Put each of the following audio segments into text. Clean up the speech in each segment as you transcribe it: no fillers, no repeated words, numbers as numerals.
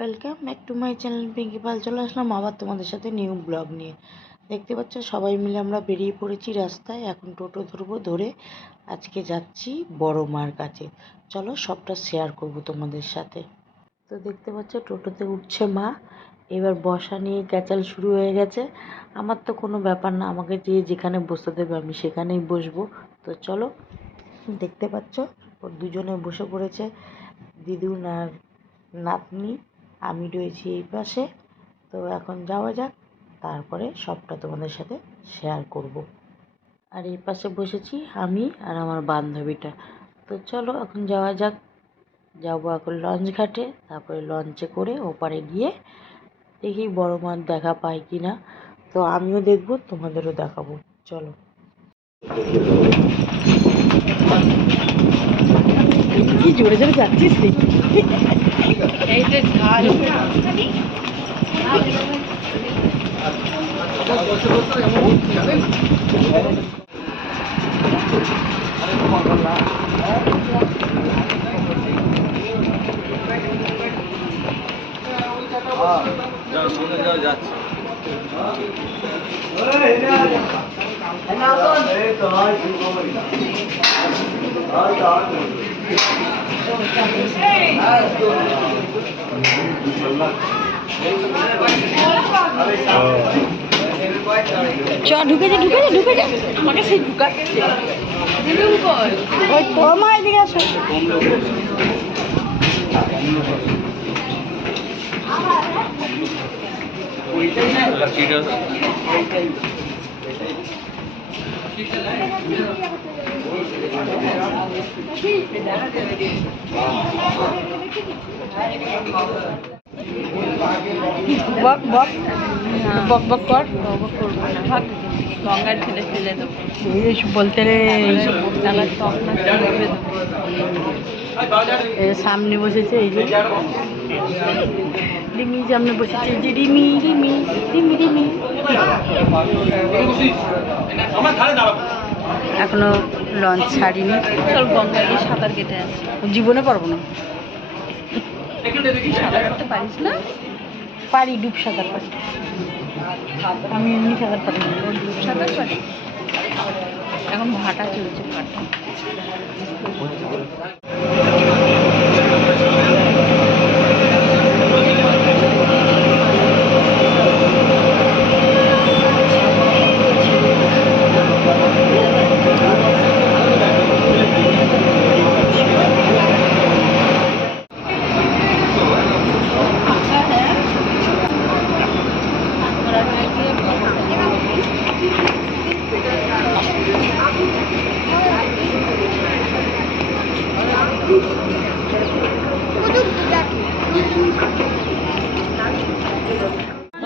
Welcome back to my channel Pinki Pal. চলে আসলাম আবার তোমাদের সাথে নিউ ব্লগ নিয়ে। দেখতে পাচ্ছ সবাই মিলে আমরা বেরিয়ে পড়েছি রাস্তায়। এখন টোটো ধরবো, ধরে আজকে যাচ্ছি বড় মার কাছে। চলো সবটা শেয়ার করব তোমাদের সাথে। তো দেখতে পাচ্ছ টোটোতে উঠছে মা, এবার বসা নিয়ে ক্যাচাল শুরু হয়ে গেছে। আমার তো কোনো ব্যাপার না, আমাকে যে যেখানে বসতে দেবে আমি সেখানেই বসবো। তো চলো, দেখতে পাচ্ছ ওর দুজনে বসে পড়েছে, দিদুন আর নাতনি। আমি রয়েছি এই পাশে। তো এখন যাওয়া যাক, তারপরে সবটা তোমাদের সাথে শেয়ার করব। আর এই পাশে বসেছি আমি আর আমার বান্ধবীটা। তো চলো এখন যাওয়া যাক। যাবো এখন লঞ্চ ঘাটে, তারপরে লঞ্চে করে ওপারে গিয়ে দেখি বড় মাছ দেখা পাই কি না। তো আমিও দেখবো, তোমাদেরও দেখাবো। চলো। কি জোরে জোরে যাচ্ছিস রে। চ ঢুকে যা ঢুকে যা ঢুকে যা, আমাকে সেই ঢুকাচ্ছে। ওই তো মা এদিকে আসো। বক বক বক বক কর, বক করবো না, ভাগ গঙ্গার ছেলে ফেলে দেবো। এইসব বলতে রে, এইসব সামনে বসেছে এই যে রিমি, সামনে বসেছে এই যে রিমি রিমি রিমি রিমি। এখনো লঞ্চ ছাড়িনি, চল গঙ্গা গিয়ে সাঁতার কেটে আছে। জীবনে পারবো না, সাঁতার কাটতে পারিস না? পারি, ডুব সাঁতার পারি, আমি এমনি সাঁতার পারি না, ডুব সাঁতার পারি। এখন ভাটা চলছে, ভাটা।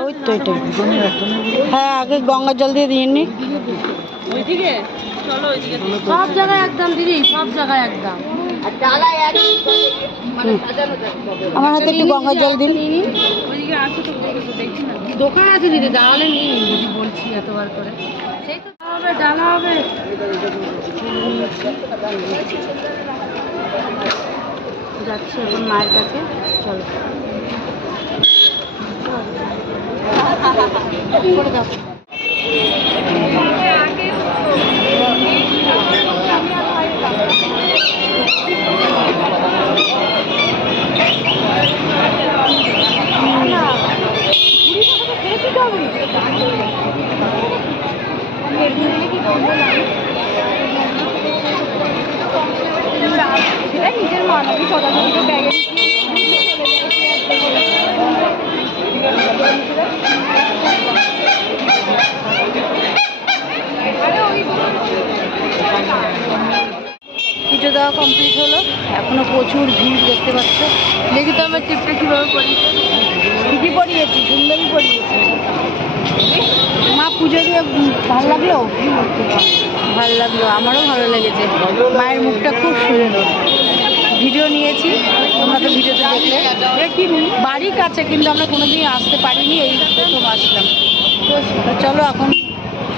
ওই তো এটা, হ্যাঁ আগে গঙ্গা জল দিয়ে নি। সব জায়গায় একদম দিদি, সব জায়গায় একদম। আমার হাতে একটু গঙ্গা জল দিন। দোকান আছে দিদি, দাঁড়ালে নিই দিদি, বলছি এতবার করে। সেই তো হবে, ডালা হবে। যাচ্ছি এখন মায়ের কাছে, চলো। করে দাও। নিজের মানবী সদাগরিকে ব্যাগে পুজো দেওয়া কমপ্লিট হলো, এখনো প্রচুর ভিড় দেখতে পাচ্ছ। দেখি তো আমার টিপটা কীভাবে পড়ি। ঠিকই পড়িয়েছি, সুন্দরই পড়িয়েছি। মা পুজো দিয়ে ভালো লাগলো? ভালো লাগলো, আমারও ভালো লেগেছে। মায়ের মুখটা খুব সুন্দর। ভিডিও নিয়েছি, তোমরা তো ভিডিওতে দেখলে। বাড়ি কাছে, কিন্তু আমরা কোনোদিন আসতে পারিনি, এই প্রথম আসলাম। তো চলো এখন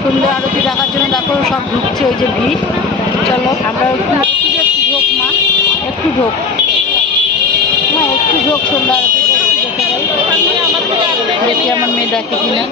সন্ধ্যা আরতি দেখার জন্য দেখো সব ঢুকছে, ওই যে ভিড়। চলো আমরা একটু ঢোক মা, একটু ঢোক মা, একটু ঢোক, সন্ধ্যা আরতি দেখে দেখে কিনা।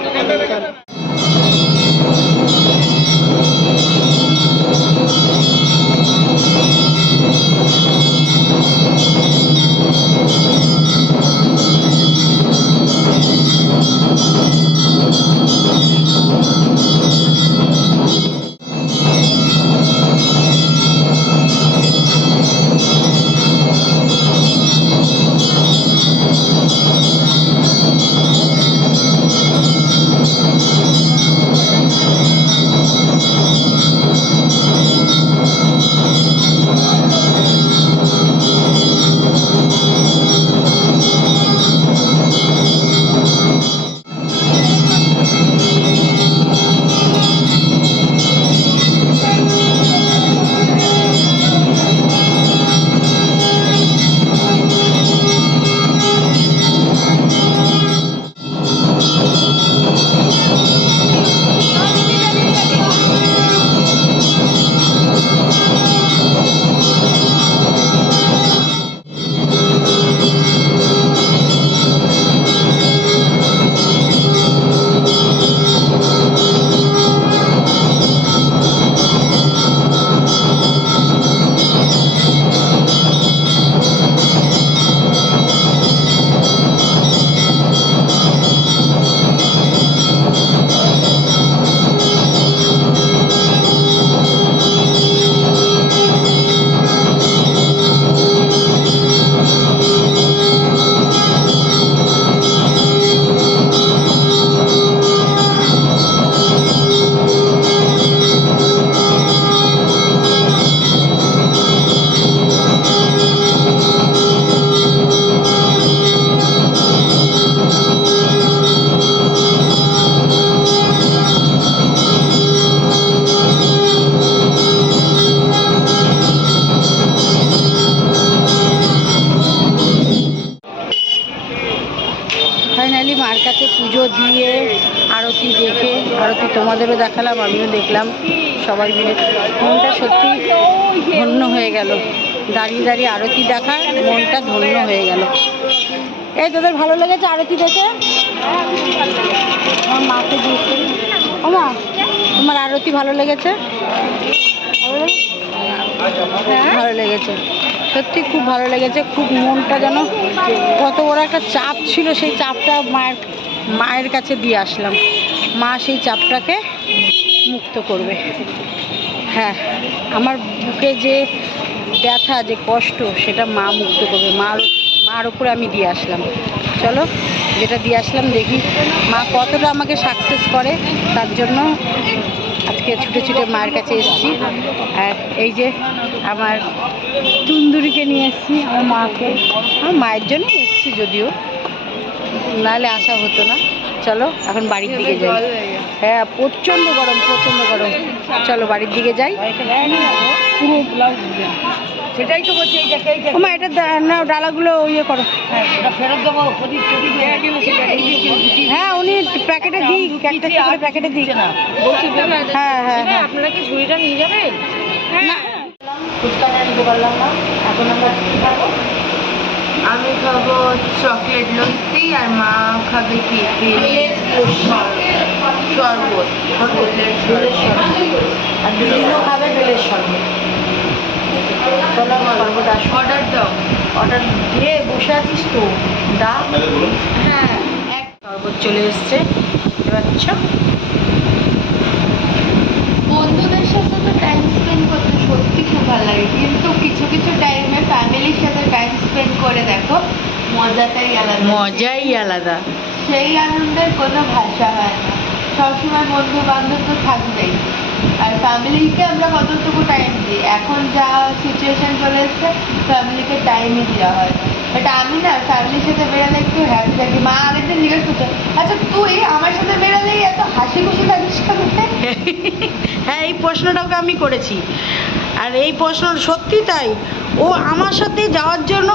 ফাইনালি মার কাছে পুজো দিয়ে আরতি দেখে, আরতি তোমাদেরও দেখালাম, আমিও দেখলাম, সবাই মিলে মনটা সত্যি ধন্য হয়ে গেল। দাঁড়িয়ে দাঁড়িয়ে আরতি দেখা মনটা ধন্য হয়ে গেল। এই তোদের ভালো লেগেছে আরতি দেখে? আমার মাকে দিয়েছি। ও মা, তোমার আরতি ভালো লেগেছে? ভালো লেগেছে, সত্যি খুব ভালো লেগেছে। খুব মনটা যেন কত বড় একটা চাপ ছিল, সেই চাপটা মায়ের কাছে দিয়ে আসলাম। মা সেই চাপটাকে মুক্ত করবে। হ্যাঁ, আমার বুকে যে ব্যথা, যে কষ্ট, সেটা মা মুক্ত করবে। মার উপরে আমি দিয়ে আসলাম। চলো, যেটা দিয়ে আসলাম দেখি মা কতটা আমাকে সাকসেস করে। তার জন্য আজকে ছুটে ছুটে মায়ের কাছে এসেছি। আর এই যে আমার তুন্দুরিকে নিয়ে এসেছি, আমার মাকে, আমার মায়ের জন্যই এসেছি, যদিও নাহলে আসা হতো না। চলো এখন বাড়ির দিকে যাই। হ্যাঁ, প্রচণ্ড গরম, প্রচণ্ড গরম। চলো বাড়ির দিকে যাই। সেটাই তো বলছি, ওমা এটা না, ডালাগুলো ইয়ে করো। ফেরত দেবো। হ্যাঁ, উনি প্যাকেটে দিই, একটা করে প্যাকেটে দিই না। হ্যাঁ হ্যাঁ হ্যাঁ, আপনারা কি ঝুড়িটা নিয়ে যাবেন? না ফুচকা নিতে পারলাম না। এখন আমরা কি খাবো? আমি খাবো চকলেট লস্যি, আর মা খাবে কি শরবত, আর বিভিন্ন খাবে বেলের শরবত। চলো শরবত আসো। অর্ডার দাও। অর্ডার দিয়ে বসে আছিস তো, দা। হ্যাঁ, শরবত চলে এসছে, বুঝতে পারছো? বন্ধুদের সাথে তো টাইম স্পেন্ড করতে সত্যি খুব ভালো লাগে, কিন্তু কিছু কিছু টাইমে ফ্যামিলির সাথে টাইম স্পেন্ড করে দেখো, মজাটাই আলাদা। মজাই আলাদা। সেই আনন্দের কোনো ভাষা হয় না। সবসময় বন্ধু বান্ধব তো থাকবেই, আর ফ্যামিলিকে আমরা কতটুকু টাইম দিই, এখন যা সিচুয়েশন চলে এসছে ফ্যামিলিকে টাইমই দেওয়া হয় না। বাট আমি না ফ্যামিলির সাথে বেরোলে একটু হ্যাপি থাকি। মা আগের দিন জিজ্ঞেস করছে, আচ্ছা তুই আমার সাথে বেরোলেই এত হাসি খুশি থাকিস কেন? হ্যাঁ, এই প্রশ্নটাকে আমি করেছি, আর এই প্রশ্ন সত্যি তাই। ও আমার সাথে যাওয়ার জন্য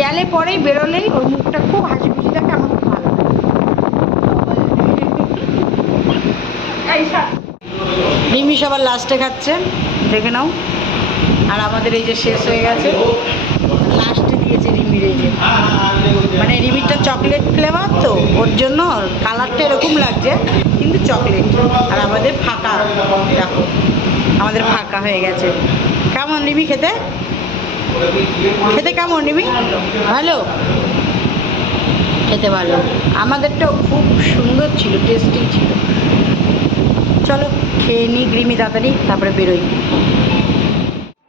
গেলে পরেই, বেরোলেই ওর মুখটা খুব হাসি খুশি থাকে, আমার খুব ভালো লাগে। রিমি সবার লাস্টে খাচ্ছে, দেখে নাও। আর আমাদের এই যে শেষ হয়ে গেছে, লাস্টে দিয়েছে রিমির, এই যে মানে রিমিরটা চকলেট ফ্লেভার তো ওর জন্য কালারটা এরকম লাগছে কিন্তু চকলেট। আর আমাদের ফাঁকা, দেখো আমাদের ফাঁকা হয়ে গেছে। কেমন রিমি খেতে? খেতে কেমন রিমি? ভালো, খেতে ভালো। আমাদেরটাও খুব সুন্দর ছিল, টেস্টি ছিল। চলো খেয়ে নিই রিমি তাড়াতাড়ি, তারপরে বেরোই।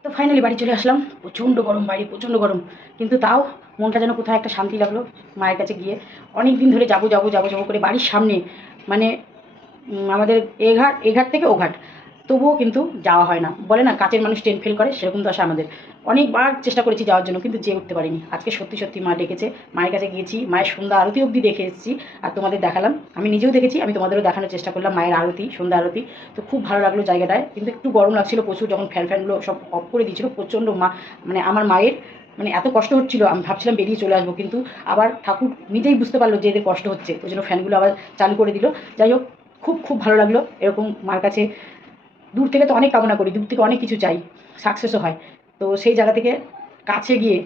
তো ফাইনালি বাড়ি চলে আসলাম। প্রচণ্ড গরম, বাইরে প্রচণ্ড গরম, কিন্তু তাও মনটা যেন কোথায় একটা শান্তি লাগলো মায়ের কাছে গিয়ে। অনেক দিন ধরে যাবো যাবো যাবো যাবো করে বাড়ির সামনে, মানে আমাদের এঘাট থেকে ওঘাট, তবুও কিন্তু যাওয়া হয় না। বলে না কাছের মানুষ ট্রেন ফেল করে, সেরকম দশা আমাদের। অনেকবার চেষ্টা করেছি যাওয়ার জন্য, কিন্তু যেয়ে উঠতে পারিনি। আজকে সত্যি সত্যি মা ডেকেছে, মায়ের কাছে গিয়েছি, মায়ের সন্ধ্যা আরতি অবধি দেখে এসেছি আর তোমাদের দেখালাম। আমি নিজেও দেখেছি, আমি তোমাদেরও দেখানোর চেষ্টা করলাম মায়ের আরতি, সন্ধ্যা আরতি। তো খুব ভালো লাগলো জায়গাটায়, কিন্তু একটু গরম লাগছিল প্রচুর, যখন ফ্যানগুলো সব অফ করে দিয়েছিল। প্রচণ্ড মানে আমার মায়ের মানে এত কষ্ট হচ্ছিল, আমি ভাবছিলাম বেরিয়ে চলে আসবো, কিন্তু আবার ঠাকুর নিজেই বুঝতে পারলো যে এদের কষ্ট হচ্ছে, ওই জন্য ফ্যানগুলো আবার চালু করে দিল। যাই হোক, খুব খুব ভালো লাগলো। এরকম মার কাছে দূর থেকে তো অনেক কামনা করি, দূর থেকে অনেক কিছু চাই, সাকসেসও হয়। তো সেই জায়গা থেকে কাছে গিয়ে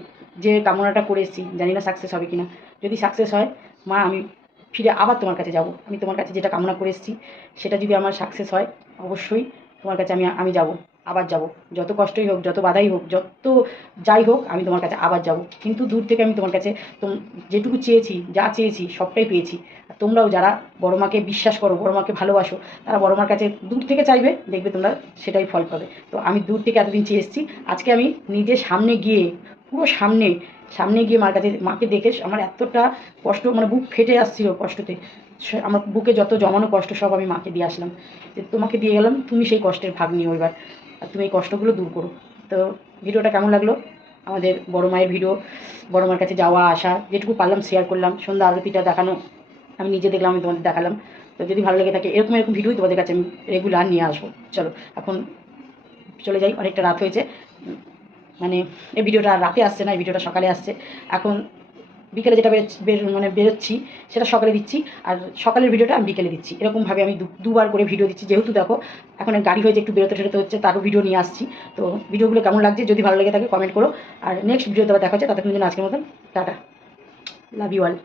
যে কামনাটা করে এসেছি, জানি না সাকসেস হবে কিনা। যদি সাকসেস হয়, মা আমি ফিরে আবার তোমার কাছে যাব। আমি তোমার কাছে যেটা কামনা করে এসেছি সেটা যদি আমার সাকসেস হয়, অবশ্যই তোমার কাছে আমি যাব, আবার যাব। যত কষ্টই হোক, যত বাধাই হোক, যত যাই হোক, আমি তোমার কাছে আবার যাব। কিন্তু দূর থেকে আমি তোমার কাছে যেটুকু চেয়েছি, যা চেয়েছি সবটাই পেয়েছি। আর তোমরাও যারা বড় মাকে বিশ্বাস করো, বড় মাকে ভালোবাসো, তারা বড় মার কাছে দূর থেকে চাইবে, দেখবে তোমরা সেটাই ফল পাবে। তো আমি দূর থেকে এতদিন চেয়ে এসেছি, আজকে আমি নিজের সামনে গিয়ে, পুরো সামনে গিয়ে মার কাছে, মাকে দেখে আমার এতটা কষ্ট, মানে বুক ফেটে আসছিল কষ্টতে। আমার বুকে যত জমানো কষ্ট সব আমি মাকে দিয়ে আসলাম, যে তোমাকে দিয়ে গেলাম, তুমি সেই কষ্টের ভাগ নিও এবার, আর তুমি এই কষ্টগুলো দূর করো। তো ভিডিওটা কেমন লাগলো? আমাদের বড় মায়ের ভিডিও, বড় মার কাছে যাওয়া আসা, যেটুকু পারলাম শেয়ার করলাম। সন্ধ্যা আরতিটা দেখানো আমি নিজে দেখলাম, আমি তোমাদের দেখালাম। তো যদি ভালো লেগে থাকে, এরকম এরকম ভিডিওই তোমাদের কাছে আমি রেগুলার নিয়ে আসবো। চলো এখন চলে যাই, অনেকটা রাত হয়েছে। মানে এই ভিডিওটা রাতে আসছে না, এই ভিডিওটা সকালে আসছে। এখন বিকেলে যেটা মানে বেরোচ্ছি সেটা সকালে দিচ্ছি, আর সকালের ভিডিওটা আমি বিকেলে দিচ্ছি। এরকমভাবে আমি দুবার করে ভিডিও দিচ্ছি, যেহেতু দেখো এখন গাড়ি হয়েছে, একটু বেরোতে টেরোতে হচ্ছে, তারও ভিডিও নিয়ে আসছি। তো ভিডিওগুলো কেমন লাগছে যদি ভালো লেগে থাকে কমেন্ট করো, আর নেক্সট ভিডিওতে আবার দেখা হচ্ছে। ততক্ষণ জন্য আজকের মতন টাটা, লাভ ইউ অল।